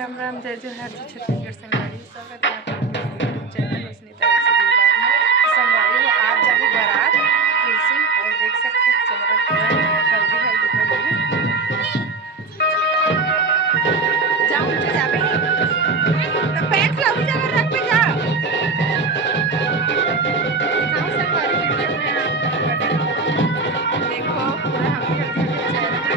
राम राम, जय जोहार जी छत्तीसगढ़ संगवारी। स्वागत है आप लोगों के यूट्यूब चैनल वसनीता ब्लॉग में। संगवारी हो आज जाही बारात तुलसी और देख सकते हैं चेहरा पूरा हल्दी हल्दी हो गई। जाओ नीचे जाबे तो बैठ लो उस जगह रख पे जा। हाँ संगवारी वीडियो में आप बने रहो। देखो पूरा हल्दी हल्दी हो चेहरा।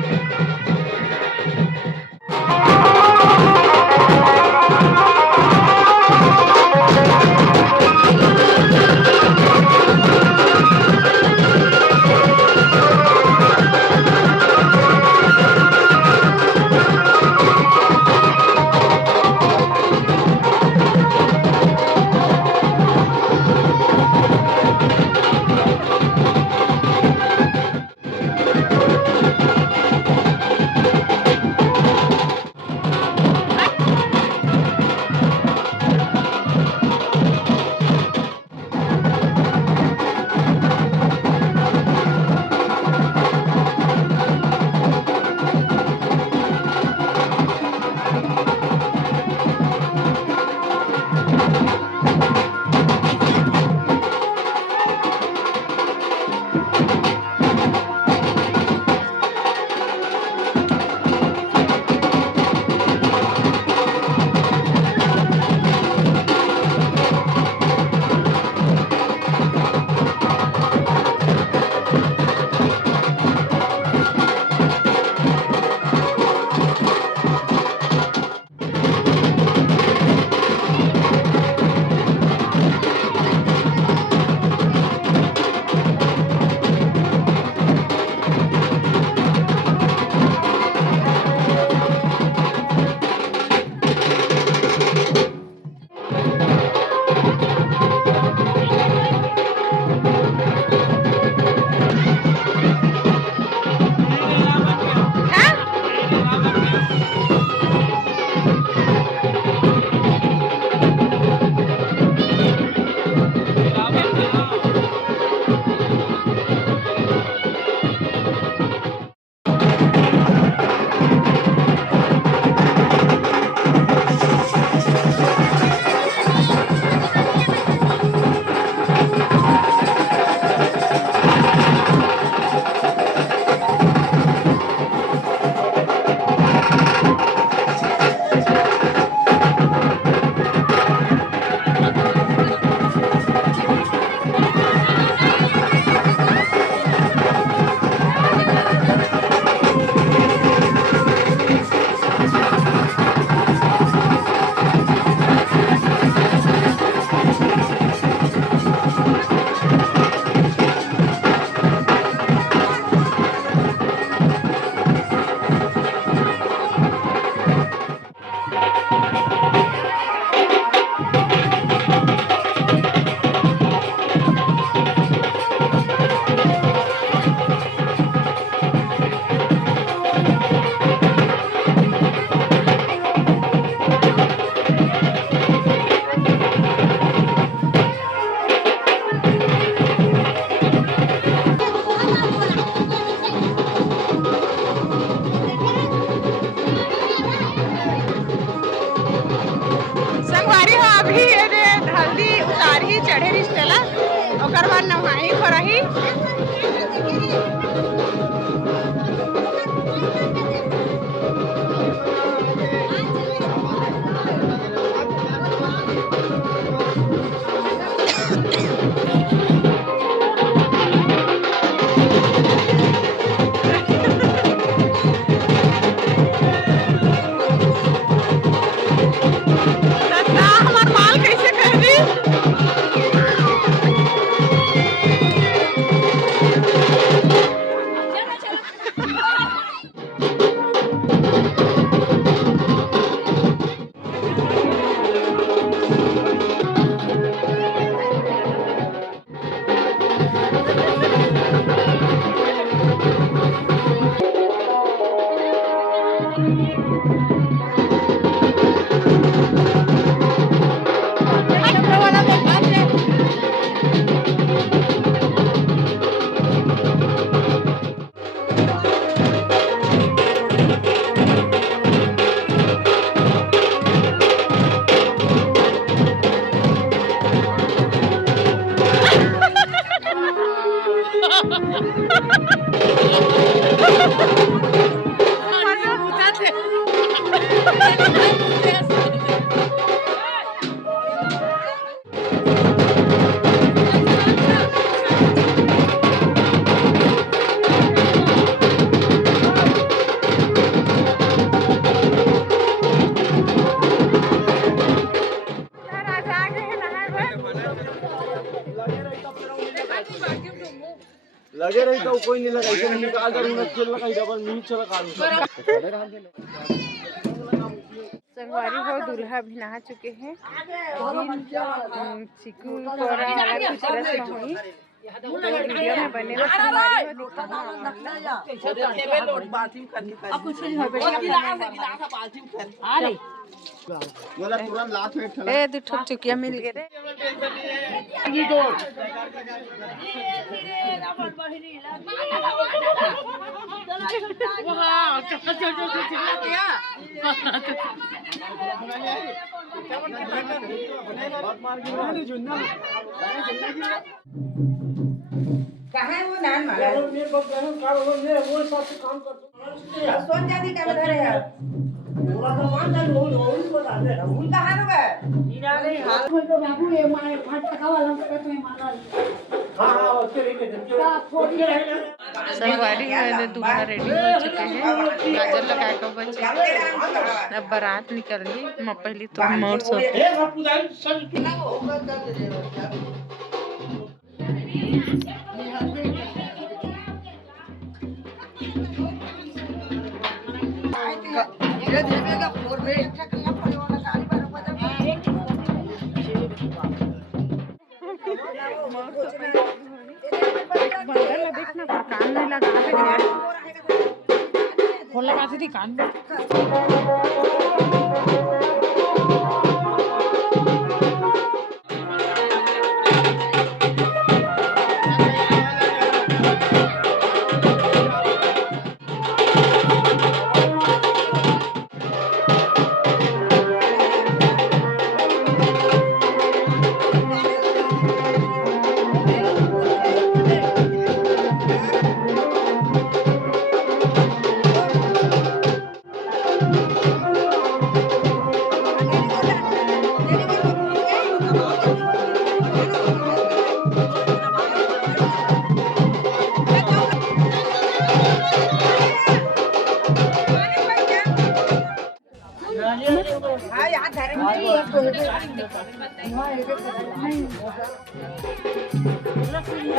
संगवारी हो अभी ये हल्दी उतारी चढ़े रिश्तेला ओकर बाद नहाई खोरही। हमार माल कैसे कर दी। लगे रही तो कोई नहीं लगाई निकाल कर खेल लगाई डबल नीच लगा संगवारी हो दूल्हा भी नहा चुके हैं। चिकू कोरा वाला कुछ रस्म हुई वीडियो में बने रहे। संगवारी हो दिखाना ए दू ठोक चुकिया मिल गए रे। कहाँ है वो नान मारा वो सब काम करते सोन जाती क्या बता रहे हैं कहाँ रुका बाबू ये मारे फाट का वाला में मारा संगवारी में दूल्हा रेडी हो चुके हैं। गाजर लगा के बच्चे अब बारात निकल रही। पहली तो मोर सो देखना कान नहीं लगा फोन लगा थी कान में।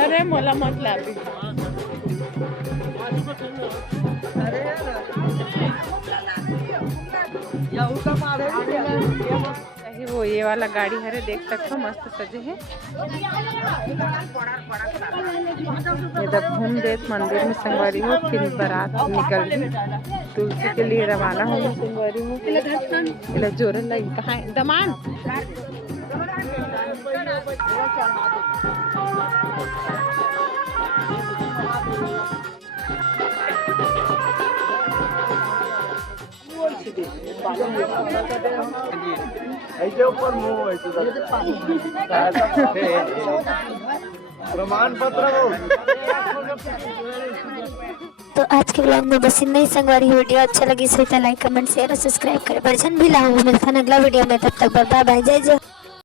अरे मोला मत लाभी वो ये वाला गाड़ी हरे देख सकते हो मस्त सजे है। जब घूम देत मंदिर में संगवारी हो फिर बारात निकल गई तुलसी के लिए रवाना हो संगवारी हो जोर लगी कहाँ दमान प्रमाण पत्र तो आज के ब्लॉग में बस इतना ही। संगवारी वीडियो अच्छा लगी सही तो लाइक कमेंट शेयर और सब्सक्राइब करें। वर्जन भी लाऊंगा मिलता है अगला वीडियो में। तब तक बाय बाय जय जय।